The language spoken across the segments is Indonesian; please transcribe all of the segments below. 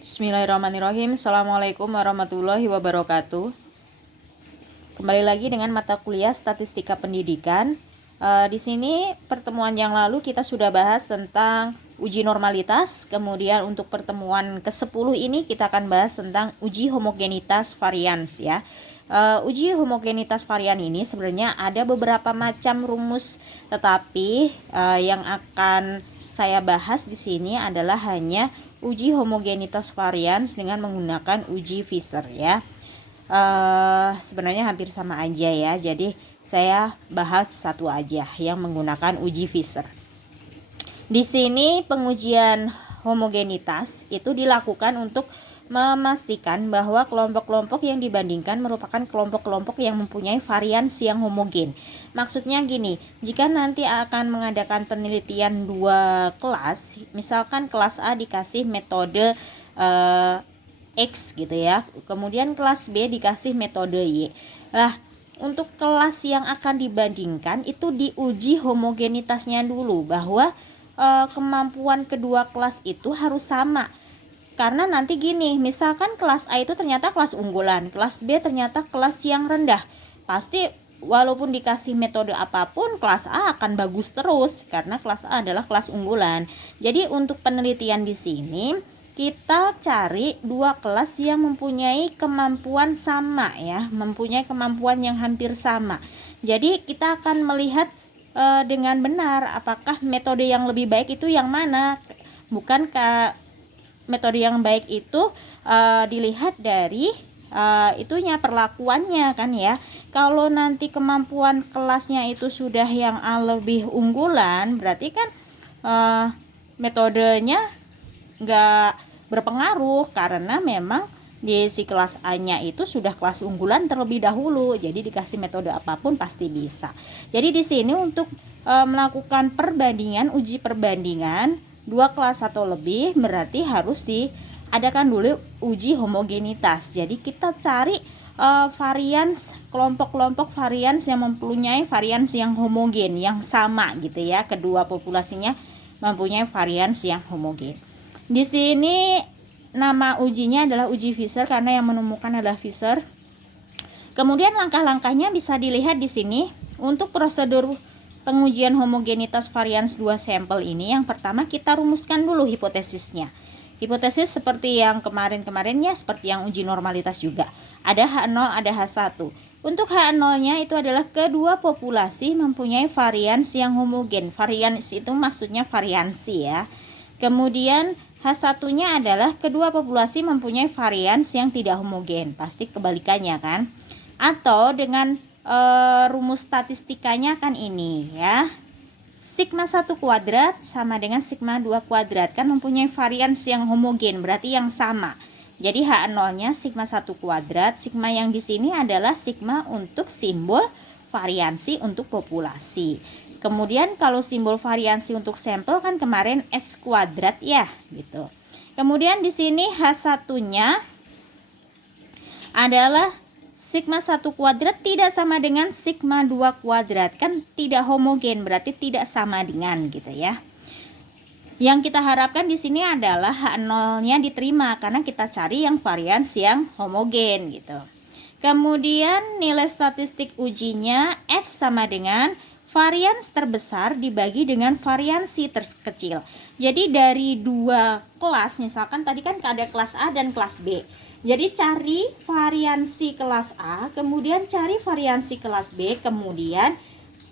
Bismillahirrahmanirrahim. Assalamualaikum warahmatullahi wabarakatuh. Kembali lagi dengan mata kuliah Statistika Pendidikan. Di sini pertemuan yang lalu kita sudah bahas tentang uji normalitas. Kemudian untuk pertemuan ke-10 ini kita akan bahas tentang uji homogenitas varians ya. Uji homogenitas varian ini sebenarnya ada beberapa macam rumus, tetapi yang akan saya bahas di sini adalah hanya uji homogenitas varians dengan menggunakan uji Fisher ya. Sebenarnya hampir sama aja ya. Jadi saya bahas satu aja yang menggunakan uji Fisher. Di sini pengujian homogenitas itu dilakukan untuk memastikan bahwa kelompok-kelompok yang dibandingkan merupakan kelompok-kelompok yang mempunyai varians yang homogen. Maksudnya gini, jika nanti akan mengadakan penelitian dua kelas, misalkan kelas A dikasih metode X gitu ya, kemudian kelas B dikasih metode Y. Nah, untuk kelas yang akan dibandingkan itu diuji homogenitasnya dulu, bahwa kemampuan kedua kelas itu harus sama. Karena nanti gini, misalkan kelas A itu ternyata kelas unggulan, kelas B ternyata kelas yang rendah. Pasti walaupun dikasih metode apapun, kelas A akan bagus terus karena kelas A adalah kelas unggulan. Jadi untuk penelitian di sini kita cari dua kelas yang mempunyai kemampuan sama ya, mempunyai kemampuan yang hampir sama. Jadi kita akan melihat dengan benar apakah metode yang lebih baik itu yang mana. Bukan metode yang baik itu dilihat dari itunya, perlakuannya kan ya. Kalau nanti kemampuan kelasnya itu sudah yang lebih unggulan, berarti kan metodenya nggak berpengaruh karena memang di si kelas A-nya itu sudah kelas unggulan terlebih dahulu. Jadi dikasih metode apapun pasti bisa. Jadi di sini untuk melakukan perbandingan, uji perbandingan dua kelas atau lebih, berarti harus diadakan dulu uji homogenitas. Jadi kita cari varians, kelompok-kelompok varians yang mempunyai varians yang homogen, yang sama gitu ya. Kedua populasinya mempunyai varians yang homogen. Di sini nama ujinya adalah uji Fisher karena yang menemukan adalah Fisher. Kemudian langkah-langkahnya bisa dilihat di sini. Untuk prosedur pengujian homogenitas varians dua sampel ini, yang pertama kita rumuskan dulu hipotesisnya. Hipotesis seperti yang kemarin-kemarinnya, seperti yang uji normalitas juga. Ada H0, ada H1. Untuk H0-nya itu adalah kedua populasi mempunyai varians yang homogen. Varians itu maksudnya variansi ya. Kemudian H1-nya adalah kedua populasi mempunyai varians yang tidak homogen. Pasti kebalikannya kan? Atau dengan rumus statistikanya kan ini ya, sigma 1 kuadrat sama dengan sigma 2 kuadrat kan mempunyai varians yang homogen, berarti yang sama. Jadi H0-nya sigma 1 kuadrat, sigma yang di sini adalah sigma untuk simbol variansi untuk populasi. Kemudian kalau simbol variansi untuk sampel kan kemarin S kuadrat ya gitu. Kemudian di sini H1-nya adalah sigma 1 kuadrat tidak sama dengan sigma 2 kuadrat, kan tidak homogen, berarti tidak sama dengan gitu ya. Yang kita harapkan di sini adalah H0-nya diterima karena kita cari yang varians yang homogen gitu. Kemudian nilai statistik ujinya F sama dengan varians terbesar dibagi dengan variansi terkecil. Jadi dari dua kelas, misalkan tadi kan ada kelas A dan kelas B. Jadi cari variansi kelas A, kemudian cari variansi kelas B, kemudian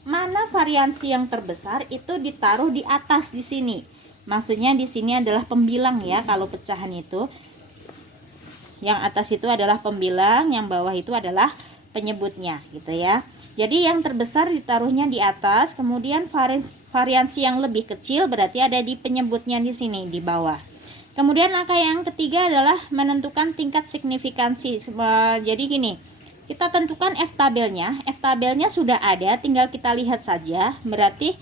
mana variansi yang terbesar itu ditaruh di atas di sini. Maksudnya di sini adalah pembilang ya, kalau pecahan itu. Yang atas itu adalah pembilang, yang bawah itu adalah penyebutnya gitu ya. Jadi yang terbesar ditaruhnya di atas, kemudian variansi yang lebih kecil berarti ada di penyebutnya di sini di bawah. Kemudian langkah yang ketiga adalah menentukan tingkat signifikansi. Jadi gini, kita tentukan F tabelnya. F tabelnya sudah ada, tinggal kita lihat saja. Berarti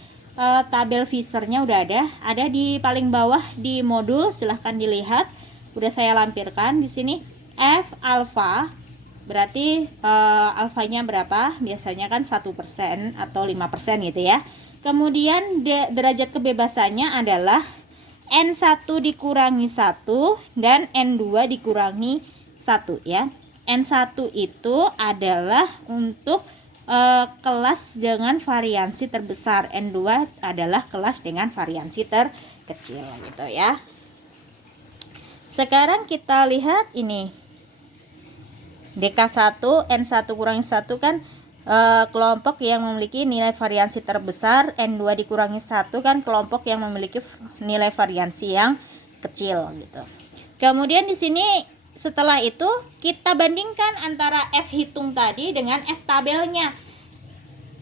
tabel Fisher-nya udah ada di paling bawah di modul, silahkan dilihat. Udah saya lampirkan di sini. F alfa berarti alfanya berapa? Biasanya kan 1% atau 5% gitu ya. Kemudian derajat kebebasannya adalah N1 dikurangi 1 dan N2 dikurangi 1 ya. N1 itu adalah untuk kelas dengan variansi terbesar, N2 adalah kelas dengan variansi terkecil gitu ya. Sekarang kita lihat ini DK1, N1 kurangi 1 kan kelompok yang memiliki nilai variansi terbesar, N2 dikurangi 1 kan kelompok yang memiliki nilai variansi yang kecil gitu. Kemudian di sini setelah itu kita bandingkan antara F hitung tadi dengan F tabelnya.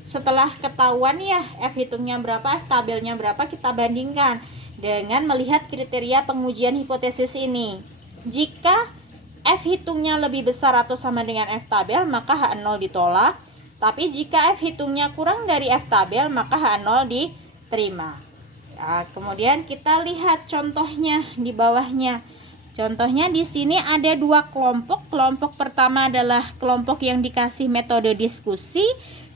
Setelah ketahuan ya F hitungnya berapa, F tabelnya berapa, kita bandingkan dengan melihat kriteria pengujian hipotesis ini. Jika F hitungnya lebih besar atau sama dengan F tabel, maka H0 ditolak. Tapi jika F hitungnya kurang dari F tabel, maka H0 diterima. Ya, kemudian kita lihat contohnya di bawahnya. Contohnya di sini ada dua kelompok. Kelompok pertama adalah kelompok yang dikasih metode diskusi.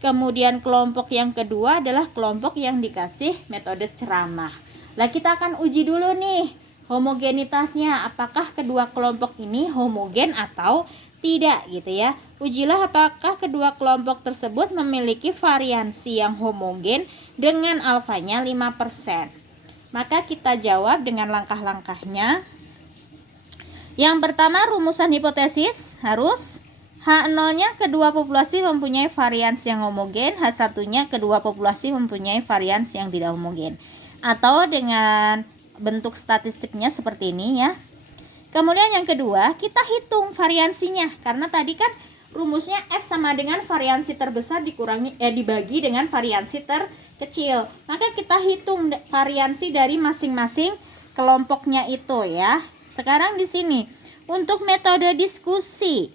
Kemudian kelompok yang kedua adalah kelompok yang dikasih metode ceramah. Nah, kita akan uji dulu nih homogenitasnya. Apakah kedua kelompok ini homogen atau tidak gitu ya. Ujilah apakah kedua kelompok tersebut memiliki variansi yang homogen dengan alfanya 5%. Maka kita jawab dengan langkah-langkahnya. Yang pertama, rumusan hipotesis harus H0-nya kedua populasi mempunyai variansi yang homogen, H1-nya kedua populasi mempunyai variansi yang tidak homogen. Atau dengan bentuk statistiknya seperti ini ya. Kemudian yang kedua, kita hitung variansinya. Karena tadi kan rumusnya F sama dengan variansi terbesar dibagi dengan variansi terkecil. Maka kita hitung variansi dari masing-masing kelompoknya itu ya. Sekarang di sini untuk metode diskusi.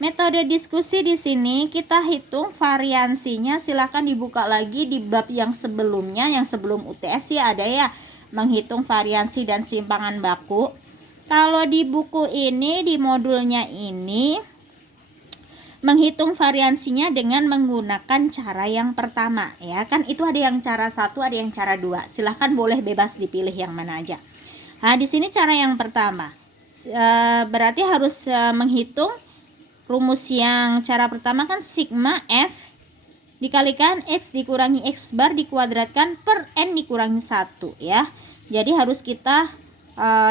Metode diskusi di sini kita hitung variansinya. Silakan dibuka lagi di bab yang sebelumnya, yang sebelum UTS ya ada ya, menghitung variansi dan simpangan baku. Kalau di buku ini, di modulnya ini, menghitung variansinya dengan menggunakan cara yang pertama ya. Kan itu ada yang cara 1, ada yang cara 2. Silahkan boleh bebas dipilih yang mana aja. Nah, di sini cara yang pertama. Berarti harus menghitung rumus yang cara pertama kan sigma F dikalikan X dikurangi X bar dikuadratkan per N dikurangi 1 ya. Jadi harus kita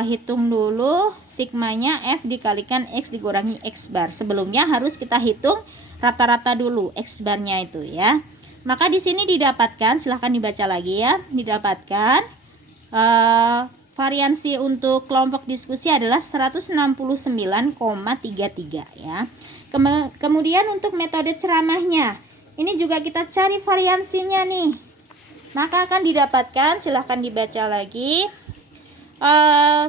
hitung dulu sigmanya F dikalikan X dikurangi X bar. Sebelumnya harus kita hitung rata-rata dulu X barnya itu ya. Maka di sini didapatkan, silahkan dibaca lagi ya, didapatkan variansi untuk kelompok diskusi adalah 169,33 ya. Kemudian untuk metode ceramahnya, ini juga kita cari variansinya nih. Maka akan didapatkan, silahkan dibaca lagi.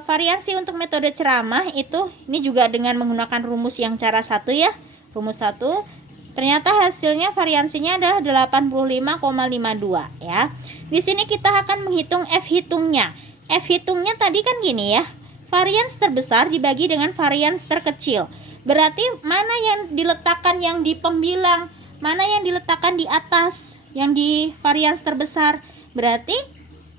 Variansi untuk metode ceramah itu ini juga dengan menggunakan rumus yang cara 1 ya. Rumus 1. Ternyata hasilnya variansinya adalah 85,52 ya. Di sini kita akan menghitung F hitungnya. F hitungnya tadi kan gini ya. Varians terbesar dibagi dengan varians terkecil. Berarti mana yang diletakkan yang di pembilang, mana yang diletakkan di atas, yang di varians terbesar. Berarti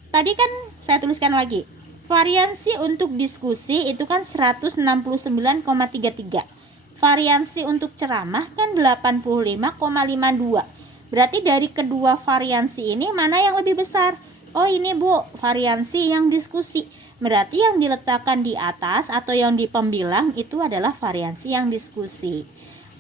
tadi kan saya tuliskan lagi. Variansi untuk diskusi itu kan 169,33. Variansi untuk ceramah kan 85,52. Berarti dari kedua variansi ini mana yang lebih besar? Oh ini Bu, variansi yang diskusi. Berarti yang diletakkan di atas atau yang di pembilang itu adalah variansi yang diskusi.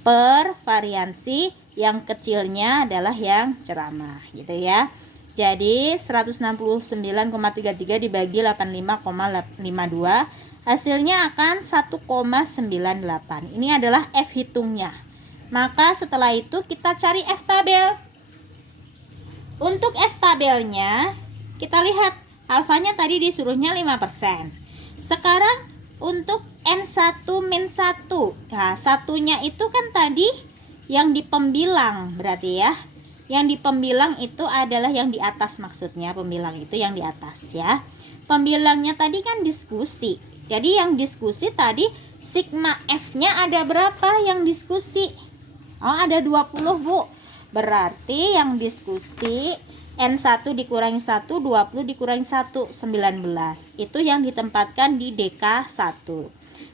Per variansi yang kecilnya adalah yang ceramah gitu ya. Jadi 169,33 dibagi 85,52 hasilnya akan 1,98. Ini adalah F hitungnya. Maka setelah itu kita cari F tabel. Untuk F tabelnya kita lihat alfanya tadi disuruhnya 5%. Sekarang untuk N1 min 1. Nah, satunya itu kan tadi yang di pembilang berarti ya. Yang di pembilang itu adalah yang di atas, maksudnya pembilang itu yang di atas ya. Pembilangnya tadi kan diskusi. Jadi yang diskusi tadi sigma F-nya ada berapa yang diskusi? Oh, ada 20 Bu. Berarti yang diskusi N1 dikurangi 1, 20 dikurangi 1, 19. Itu yang ditempatkan di DK1.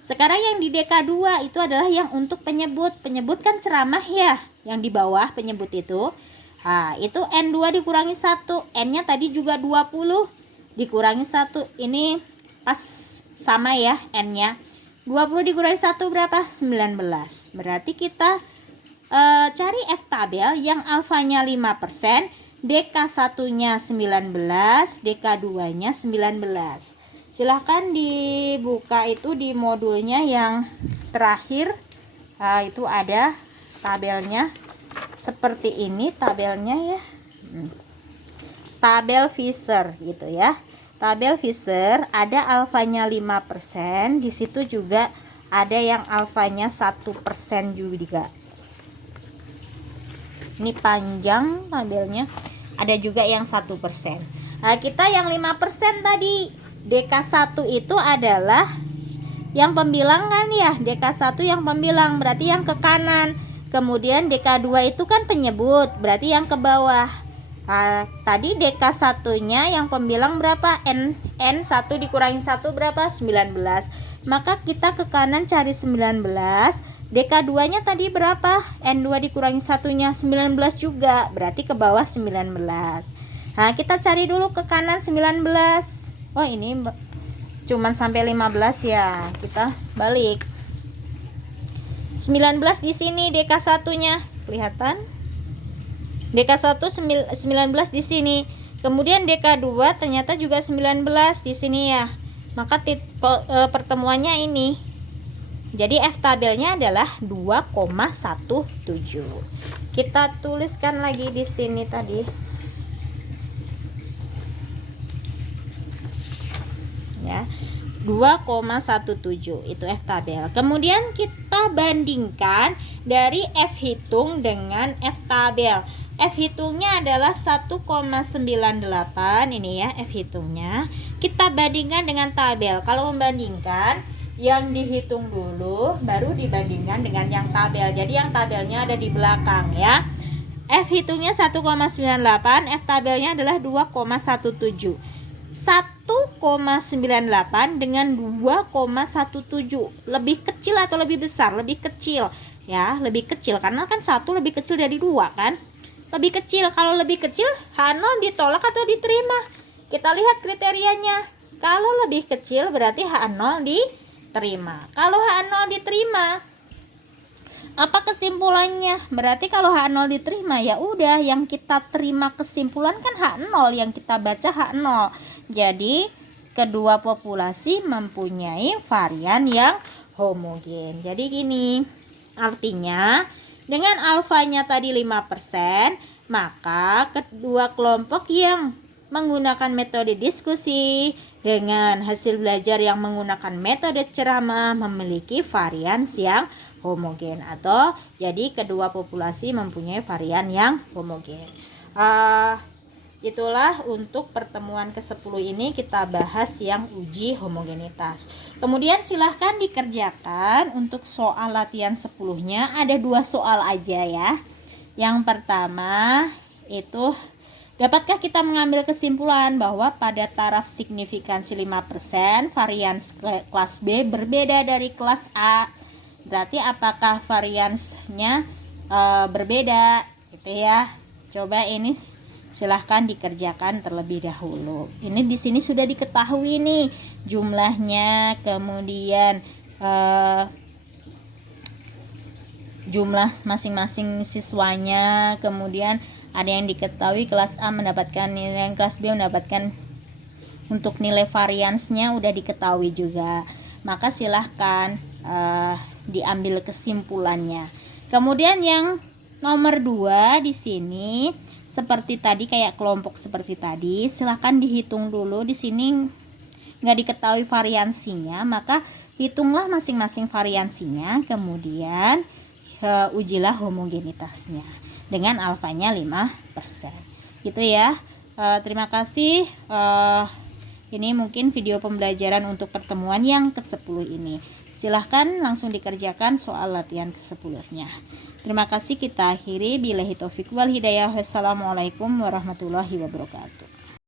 Sekarang yang di DK2 itu adalah yang untuk penyebut. Penyebut kan ceramah ya, yang di bawah penyebut itu. Nah, itu N2 dikurangi 1. N-nya tadi juga 20 dikurangi 1. Ini pas sama ya N-nya. 20 dikurangi 1 berapa? 19. Berarti kita cari F tabel yang alfanya 5%, DK1-nya 19, DK2-nya 19. Silahkan dibuka itu di modulnya yang terakhir. Nah, itu ada tabelnya seperti ini tabelnya ya. Tabel Fisher gitu ya. Tabel Fisher ada alfanya 5%, di situ juga ada yang alfanya 1% juga. Ini panjang tabelnya. Ada juga yang 1%. Nah, kita yang 5% tadi. DK1 itu adalah yang pembilang kan ya. DK1 yang pembilang, berarti yang ke kanan. Kemudian DK2 itu kan penyebut, berarti yang ke bawah. Nah, tadi DK1-nya yang pembilang berapa? N1 dikurangi 1 berapa? 19. Maka kita ke kanan cari 19. DK2-nya tadi berapa? N2 dikurangi 1-nya 19 juga, berarti ke bawah 19. Nah, kita cari dulu ke kanan 19. Oh, ini cuman sampai 15 ya. Kita balik. 19 di sini DK1-nya. Kelihatan? DK1 19 di sini. Kemudian DK2 ternyata juga 19 di sini ya. Maka pertemuannya ini. Jadi F tabelnya adalah 2,17. Kita tuliskan lagi di sini tadi. Ya. 2,17 itu F tabel. Kemudian kita bandingkan dari F hitung dengan F tabel. F hitungnya adalah 1,98 ini ya F hitungnya. Kita bandingkan dengan tabel. Kalau membandingkan, yang dihitung dulu baru dibandingkan dengan yang tabel. Jadi yang tabelnya ada di belakang ya. F hitungnya 1,98, F tabelnya adalah 2,17. 1,98 dengan 2,17 lebih kecil atau lebih besar? Lebih kecil ya, lebih kecil karena kan 1 lebih kecil dari 2 kan? Lebih kecil. Kalau lebih kecil H0 ditolak atau diterima? Kita lihat kriterianya. Kalau lebih kecil berarti H0 diterima. Kalau H0 diterima, apa kesimpulannya? Berarti kalau H0 diterima ya udah yang kita terima kesimpulan kan H0, yang kita baca H0. Jadi kedua populasi mempunyai varian yang homogen. Jadi gini, artinya dengan alfanya tadi 5%, maka kedua kelompok yang menggunakan metode diskusi dengan hasil belajar yang menggunakan metode ceramah memiliki varians yang homogen, atau jadi kedua populasi mempunyai varian yang homogen. Itulah untuk pertemuan ke-10 ini kita bahas yang uji homogenitas. Kemudian silahkan dikerjakan untuk soal latihan 10-nya. Ada 2 soal aja ya. Yang pertama itu, dapatkah kita mengambil kesimpulan bahwa pada taraf signifikansi 5% varians kelas B berbeda dari kelas A? Berarti apakah variansnya berbeda gitu ya. Coba ini silahkan dikerjakan terlebih dahulu. Ini di sini sudah diketahui nih jumlahnya, kemudian jumlah masing-masing siswanya, kemudian ada yang diketahui kelas A mendapatkan nilai, kelas B mendapatkan, untuk nilai variansnya udah diketahui juga. Maka silahkan diambil kesimpulannya. Kemudian yang nomor 2 di sini seperti tadi, kayak kelompok seperti tadi, silahkan dihitung dulu. Di sini nggak diketahui variansinya, maka hitunglah masing-masing variansinya, kemudian ujilah homogenitasnya dengan alfanya 5%. Gitu ya. Terima kasih. Ini mungkin video pembelajaran untuk pertemuan yang ke-10 ini. Silahkan langsung dikerjakan soal latihan ke-10-nya. Terima kasih, kita akhiri. Billahi taufiq wal hidayah. Wassalamualaikum warahmatullahi wabarakatuh.